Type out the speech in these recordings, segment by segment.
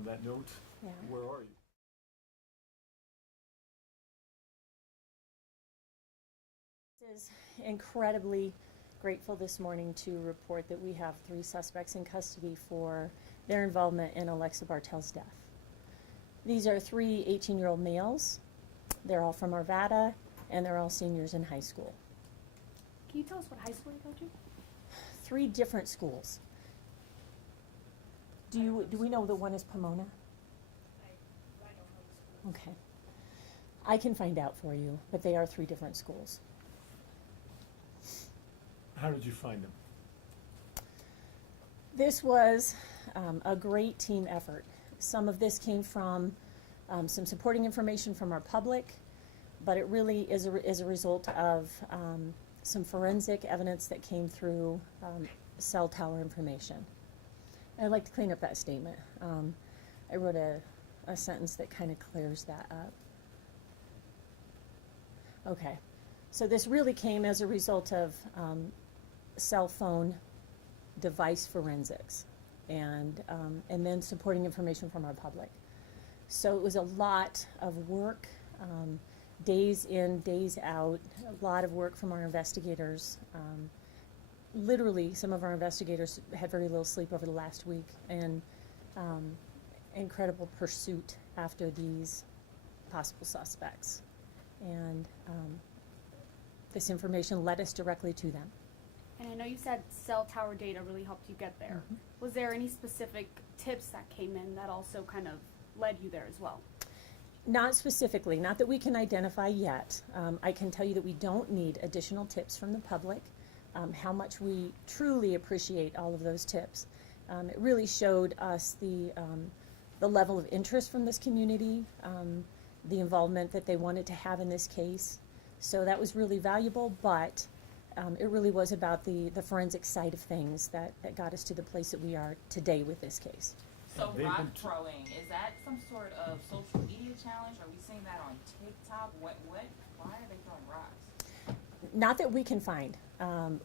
on that note, Yeah. where are you? Is incredibly grateful this morning to report that we have 3 suspects in custody for their involvement in Alexa Bartel's death. These are 3 18-year-old males. They're all from Arvada, and they're all seniors in high school. Can you tell us what high school you go to? 3 different schools. Do we know the one is Pomona? I don't know the school. Okay. I can find out for you, but they are 3 different schools. How did you find them? This was a great team effort. Some of this came from some supporting information from our public, but it really is a result of some forensic evidence that came through cell tower information. And I'd like to clean up that statement. I wrote a sentence that kind of clears that up. Okay, so this really came as a result of cell phone device forensics and then supporting information from our public. So it was a lot of work, days in, days out, a lot of work from our investigators. Literally, some of our investigators had very little sleep over the last week, and incredible pursuit after these possible suspects. And this information led us directly to them. And I know you said cell tower data really helped you get there. Mhm. Was there any specific tips that came in that also kind of led you there as well? Not specifically, not that we can identify yet. I can tell you that we don't need additional tips from the public, how much we truly appreciate all of those tips. It really showed us the level of interest from this community, the involvement that they wanted to have in this case. So that was really valuable, but it really was about the forensic side of things that got us to the place that we are today with this case. So They've rock been throwing, is that some sort of social media challenge? Are we seeing that on TikTok? Why are they throwing rocks? Not that we can find.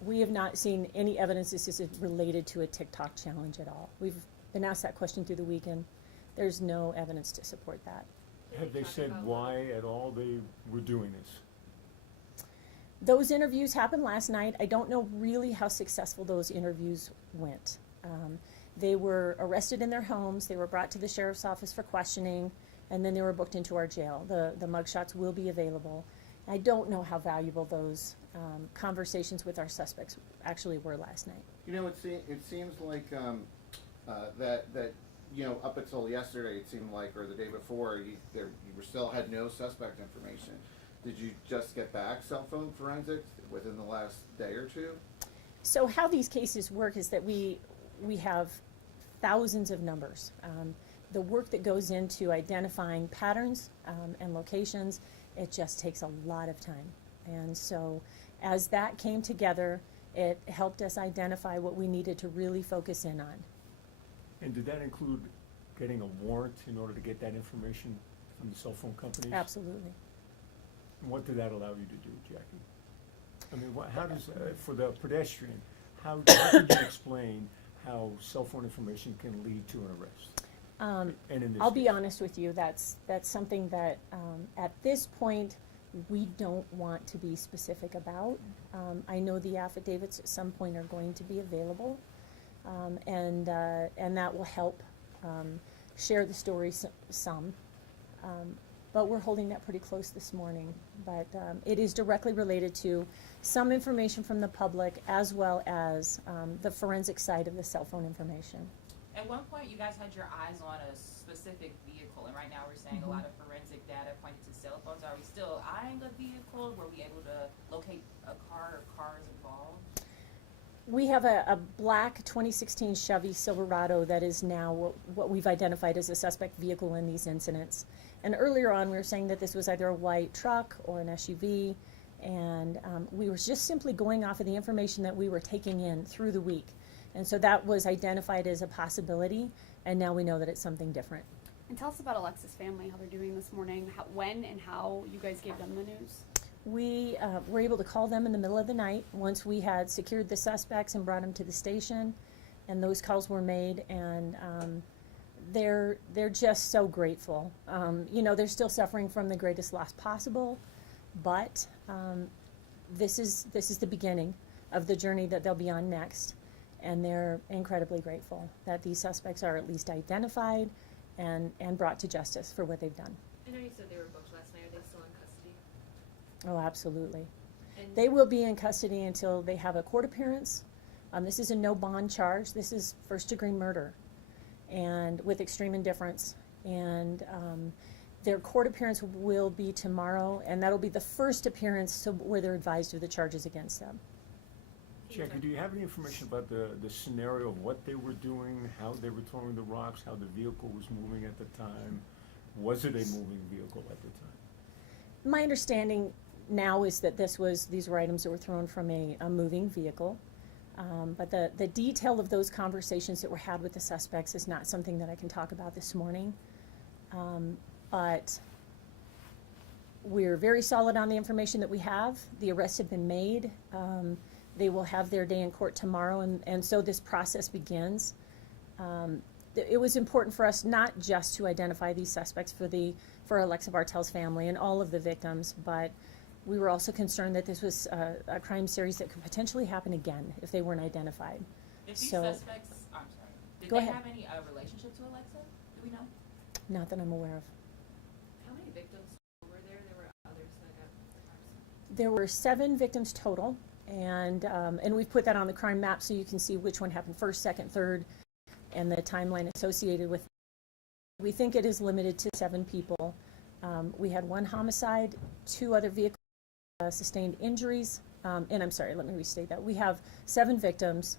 We have not seen any evidence this is related to a TikTok challenge at all. We've been asked that question through the weekend. There's no evidence to support that. Have they said why at all they were doing this? Those interviews happened last night. I don't know really how successful those interviews went. They were arrested in their homes, they were brought to the sheriff's office for questioning, and then they were booked into our jail. The mugshots will be available. I don't know how valuable those conversations with our suspects actually were last night. You know, it seems like that you know, up until yesterday, it seemed like, or the day before, you still had no suspect information. Did you just get back cell phone forensics within the last day or two? So how these cases work is that we have thousands of numbers. The work that goes into identifying patterns and locations, it just takes a lot of time. And so as that came together, it helped us identify what we needed to really focus in on. And did that include getting a warrant in order to get that information from the cell phone companies? Absolutely. And what did that allow you to do, Jackie? I mean, how does, for the pedestrian, how could you explain how cell phone information can lead to an arrest? And in this I'll be case? honest with you, that's something that at this point we don't want to be specific about. I know the affidavits at some point are going to be available, and that will help share the story some. But we're holding that pretty close this morning. But it is directly related to some information from the public as well as the forensic side of the cell phone information. At one point, you guys had your eyes on a specific vehicle, and right now we're saying a lot of forensic data pointing to cell phones. Are we still eyeing a vehicle? Were we able to locate a car or cars involved? We have a black 2016 Chevy Silverado that is now what we've identified as a suspect vehicle in these incidents. And earlier on, we were saying that this was either a white truck or an SUV, and we were just simply going off of the information that we were taking in through the week. And so that was identified as a possibility, and now we know that it's something different. And tell us about Alexa's family, how they're doing this morning, when and how you guys gave them the news. We were able to call them in the middle of the night once we had secured the suspects and brought them to the station, and those calls were made, and they're just so grateful. You know, they're still suffering from the greatest loss possible, but this is the beginning of the journey that they'll be on next, and they're incredibly grateful that these suspects are at least identified and brought to justice for what they've done. I know you said they were booked last night. Are they still in custody? Oh, absolutely. And They will be in custody until they have a court appearance. This is a no bond charge. This is first-degree murder, and with extreme indifference. And their court appearance will be tomorrow, and that'll be the first appearance where they're advised of the charges against them. Jackie, do you have any information about the scenario of what they were doing, how they were throwing the rocks, how the vehicle was moving at the time? Was it a moving vehicle at the time? My understanding now is that these were items that were thrown from a moving vehicle. But the detail of those conversations that were had with the suspects is not something that I can talk about this morning. But we're very solid on the information that we have. The arrests have been made. They will have their day in court tomorrow, and so this process begins. It was important for us not just to identify these suspects for Alexa Bartel's family and all of the victims, but we were also concerned that this was a crime series that could potentially happen again if they weren't identified. If these So- suspects, I'm sorry, did Go they ahead. have any relationship to Alexa? Do we know? Not that I'm aware of. how many victims were there? There were others that got. There were 7 victims total, and we've put that on the crime map so you can see which one happened first, second, third, and the timeline associated with it. We think it is limited to 7 people. We had 1 homicide, 2 other vehicles sustained injuries, and I'm sorry, let me restate that. We have 7 victims.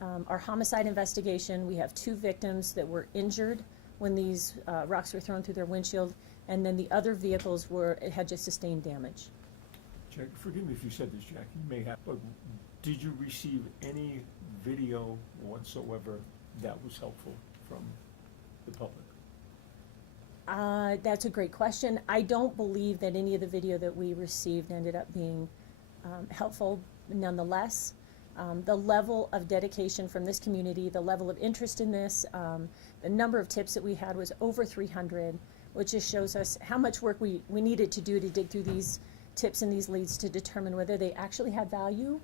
Our homicide investigation, we have 2 victims that were injured when these rocks were thrown through their windshield, and then the other vehicles had just sustained damage. Jackie, forgive me if you said this, Jackie, you may have, but did you receive any video whatsoever that was helpful from the public? That's a great question. I don't believe that any of the video that we received ended up being helpful. Nonetheless, the level of dedication from this community, the level of interest in this, the number of tips that we had was over 300, which just shows us how much work we needed to do to dig through these tips and these leads to determine whether they actually had value.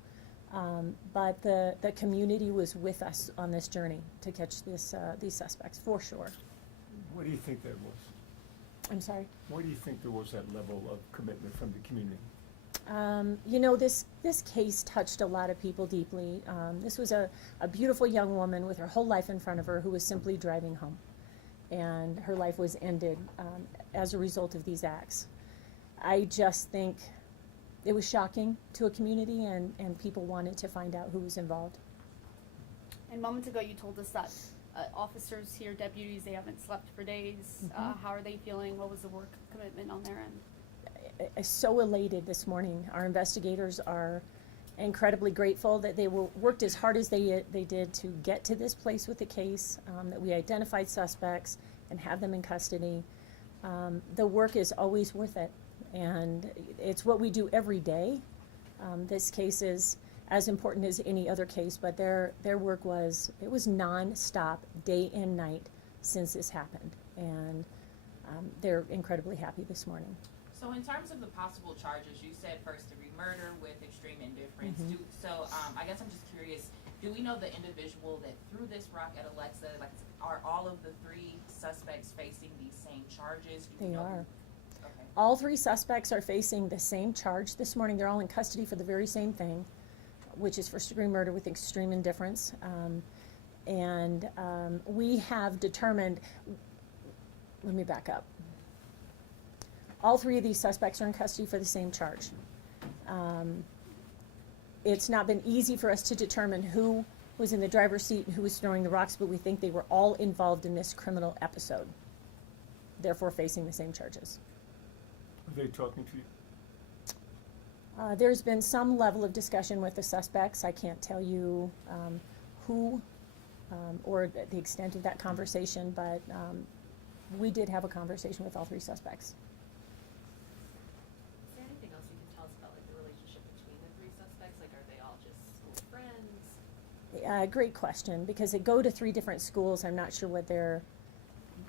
But the community was with us on this journey to catch these suspects, for sure. What do you think that was? I'm sorry? Why do you think there was that level of commitment from the community? You know, this case touched a lot of people deeply. This was a beautiful young woman with her whole life in front of her who was simply driving home. And her life was ended as a result of these acts. I just think it was shocking to a community, and people wanted to find out who was involved. And moments ago, you told us that officers here, deputies, they haven't slept for days. How are they feeling? What was the work commitment on their end? So elated this morning. Our investigators are incredibly grateful that they worked as hard as they did to get to this place with the case, that we identified suspects and have them in custody. The work is always worth it, and it's what we do every day. This case is as important as any other case, but their work was non-stop, day and night, since this happened, and they're incredibly happy this morning. So in terms of the possible charges, you said first-degree murder with extreme indifference. I guess I'm just curious, do we know the individual that threw this rock at Alexa? Like, are all of the 3 suspects facing these same charges? Do we They know are. Okay. All 3 suspects are facing the same charge this morning. They're all in custody for the very same thing, which is first-degree murder with extreme indifference. We have determined, let me back up. All 3 of these suspects are in custody for the same charge. It's not been easy for us to determine who was in the driver's seat and who was throwing the rocks, but we think they were all involved in this criminal episode, therefore facing the same charges. Are they talking to you? There's been some level of discussion with the suspects. I can't tell you who or the extent of that conversation, but we did have a conversation with all 3 suspects. Is there anything else you can tell us about like the relationship between the 3 suspects? Like, are they all just school friends? Great question, because they go to 3 different schools. I'm not sure what their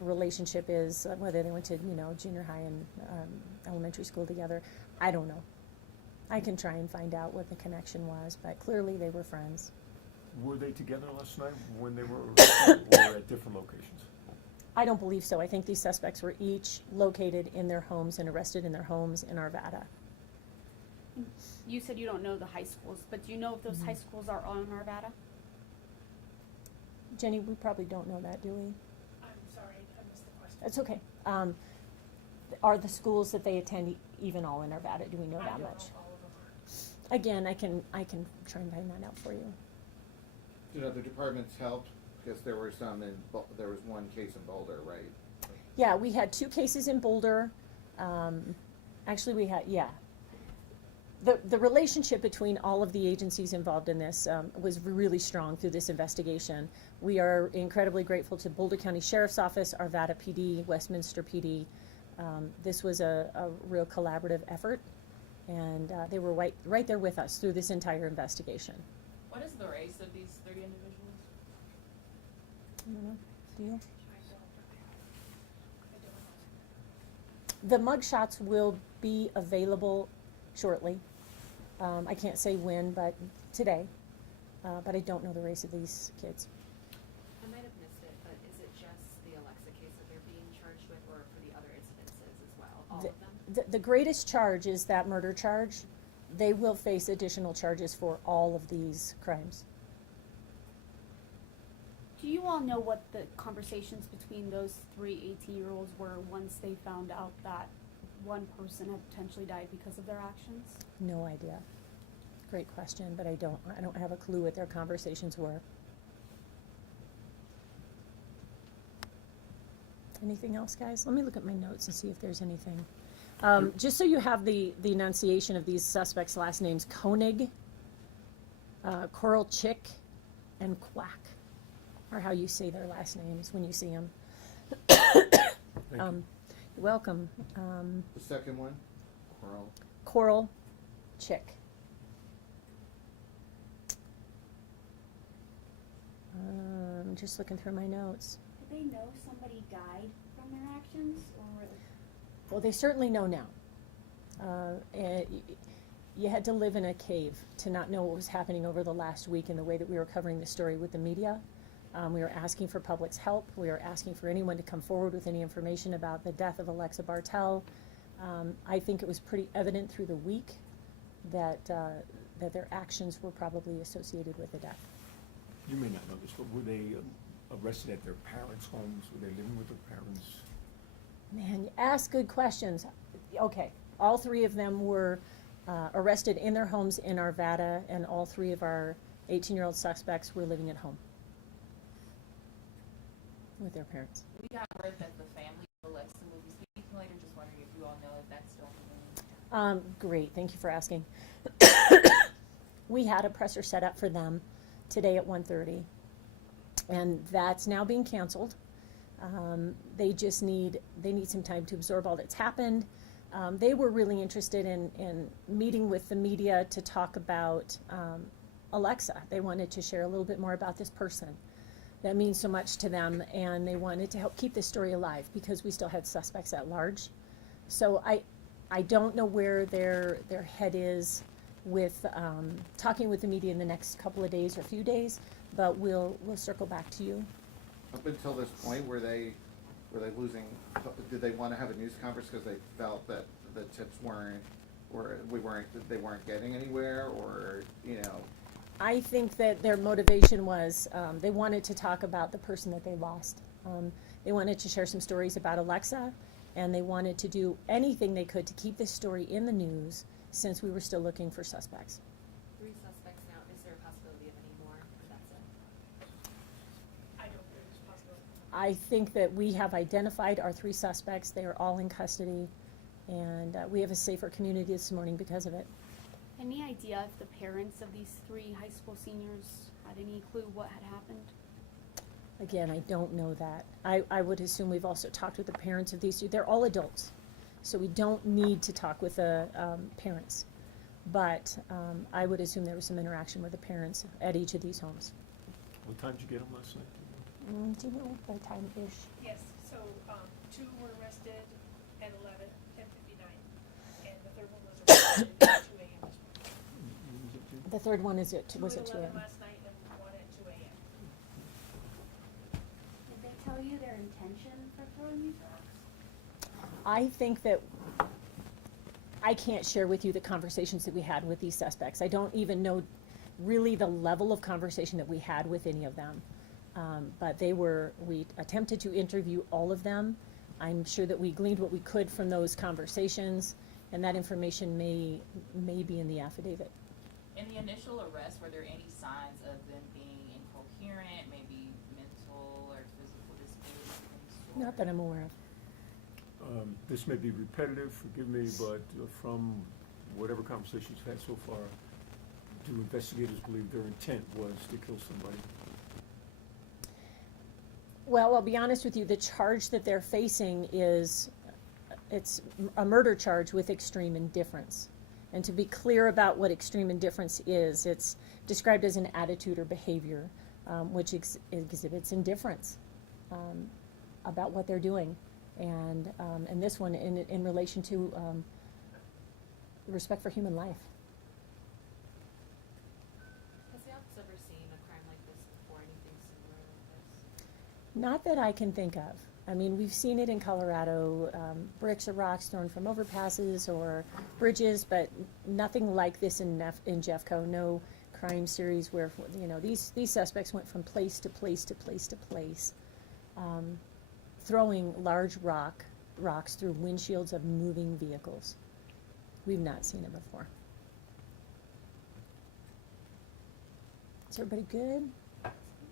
relationship is, whether they went to, junior high and elementary school together. I don't know. I can try and find out what the connection was, but clearly they were friends. Were they together last night when they were arrested or at different locations? I don't believe so. I think these suspects were each located in their homes and arrested in their homes in Arvada. You said you don't know the high schools, but do you know if those high schools are on Arvada? Jenny, we probably don't know that, do we? I'm sorry, I missed the question. That's okay. Are the schools that they attend even all in Arvada? Do we know I that don't know much? if all of them are. Again, I can try and find that out for you. Did other departments help? Because there were there was one case in Boulder, right? Yeah, we had 2 cases in Boulder. Actually, we had, yeah. The relationship between all of the agencies involved in this was really strong through this investigation. We are incredibly grateful to Boulder County Sheriff's Office, Arvada PD, Westminster PD. This was a real collaborative effort, and they were right there with us through this entire investigation. What is the race of these 3 individuals? I don't know. Do you? I don't know. The mugshots will be available shortly. I can't say when, but today. But I don't know the race of these kids. I might have missed it, but is it just the Alexa case that they're being charged with, or for the other incidences as well? All of them? The greatest charge is that murder charge. They will face additional charges for all of these crimes. Do you all know what the conversations between those 3 18-year-olds were once they found out that one person had potentially died because of their actions? No idea. Great question, but I don't have a clue what their conversations were. Anything else, guys? Let me look at my notes and see if there's anything. Just so you have the enunciation of these suspects' last names: Koenig, Koralchik, and Quack are how you say their last names when you see them. Thank you. You're welcome. The second one, Coral Chick. I'm just looking through my notes. Did they know somebody died from their actions, or? Well, they certainly know now. You had to live in a cave to not know what was happening over the last week in the way that we were covering the story with the media. We were asking for public's help. We were asking for anyone to come forward with any information about the death of Alexa Bartell. I think it was pretty evident through the week that their actions were probably associated with the death. You may not know this, but were they arrested at their parents' homes? Were they living with their parents? Man, you ask good questions. Okay, all 3 of them were arrested in their homes in Arvada, and all 3 of our 18-year-old suspects were living at home with their parents. We got word that the family of Alexa will be speaking later. Just wondering if you all know if that's still happening. Great, thank you for asking. We had a presser set up for them today at 1:30, and that's now being canceled. They need some time to absorb all that's happened. They were really interested in meeting with the media to talk about Alexa. They wanted to share a little bit more about this person that means so much to them, and they wanted to help keep this story alive because we still had suspects at large. So I don't know where their head is with talking with the media in the next couple of days or few days, but we'll circle back to you. Up until this point, were they losing? Did they want to have a news conference because they felt that the tips they weren't getting anywhere, or I think that their motivation was they wanted to talk about the person that they lost. They wanted to share some stories about Alexa, and they wanted to do anything they could to keep this story in the news since we were still looking for suspects. 3 suspects now. Is there a possibility of any more, or that's it? I don't think it's possible. I think that we have identified our 3 suspects. They are all in custody, and we have a safer community this morning because of it. Any idea if the parents of these 3 high school seniors had any clue what had happened? Again, I don't know that. I would assume we've also talked with the parents of these 2. They're all adults, so we don't need to talk with the parents. But I would assume there was some interaction with the parents at each of these homes. What time did you get them last night? Do you know the time-ish? Yes, So, two were arrested at 10:59, and the third one was arrested at 2 a.m. this morning. The third one was at 2 Two at a.m. 11 last night and one at 2 a.m. Did they tell you their intention for throwing these rocks? I think that I can't share with you the conversations that we had with these suspects. I don't even know really the level of conversation that we had with any of them. But we attempted to interview all of them. I'm sure that we gleaned what we could from those conversations, and that information may be in the affidavit. In the initial arrest, were there any signs of them being incoherent, maybe mental or physical disabilities of any sort? Not that I'm aware of. This may be repetitive, forgive me, but from whatever conversations we've had so far, do investigators believe their intent was to kill somebody? Well, I'll be honest with you, the charge that they're facing it's a murder charge with extreme indifference. And to be clear about what extreme indifference is, it's described as an attitude or behavior which exhibits indifference about what they're doing. And this one in relation to respect for human life. Has the office ever seen a crime like this before, anything similar like this? Not that I can think of. I mean, we've seen it in Colorado, bricks or rocks thrown from overpasses or bridges, but nothing like this in Jeffco. No crime series where, these suspects went from place to place to place to place, throwing large rocks through windshields of moving vehicles. We've not seen it before. Is everybody good?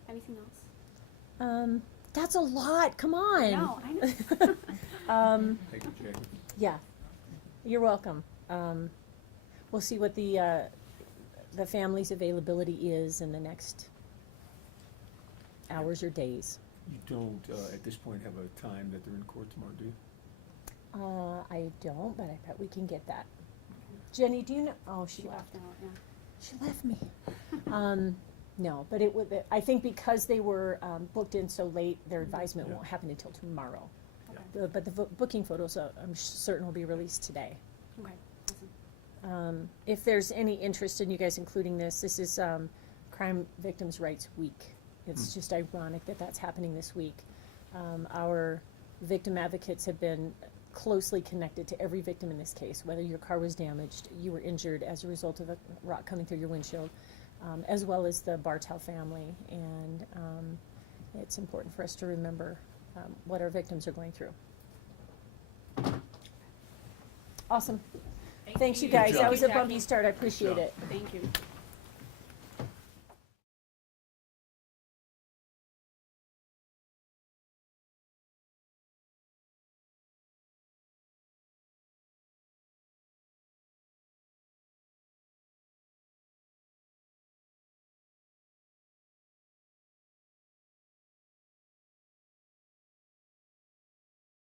Anything else? That's a lot. Come on. No, I know. Thank you, Jackie. Yeah, you're welcome. We'll see what the family's availability is in the next hours or days. You don't, at this point, have a time that they're in court tomorrow, do you? I don't, but I bet we can get that. Jenny, do you know? Oh, she left. out, yeah. She left me. No, but I think because they were booked in so late, their advisement Yeah. won't happen until tomorrow. Okay. But the booking photos, I'm certain, will be released today. Okay, awesome. If there's any interest in you guys including this is Crime Victims' Rights Week. It's just ironic that that's happening this week. Our victim advocates have been closely connected to every victim in this case, whether your car was damaged, you were injured as a result of a rock coming through your windshield, as well as the Bartel family. And it's important for us to remember what our victims are going through. Awesome. Thanks, you guys. Good That job. was a Thank you, bumpy Jackie. start. I appreciate job. it. Thank you.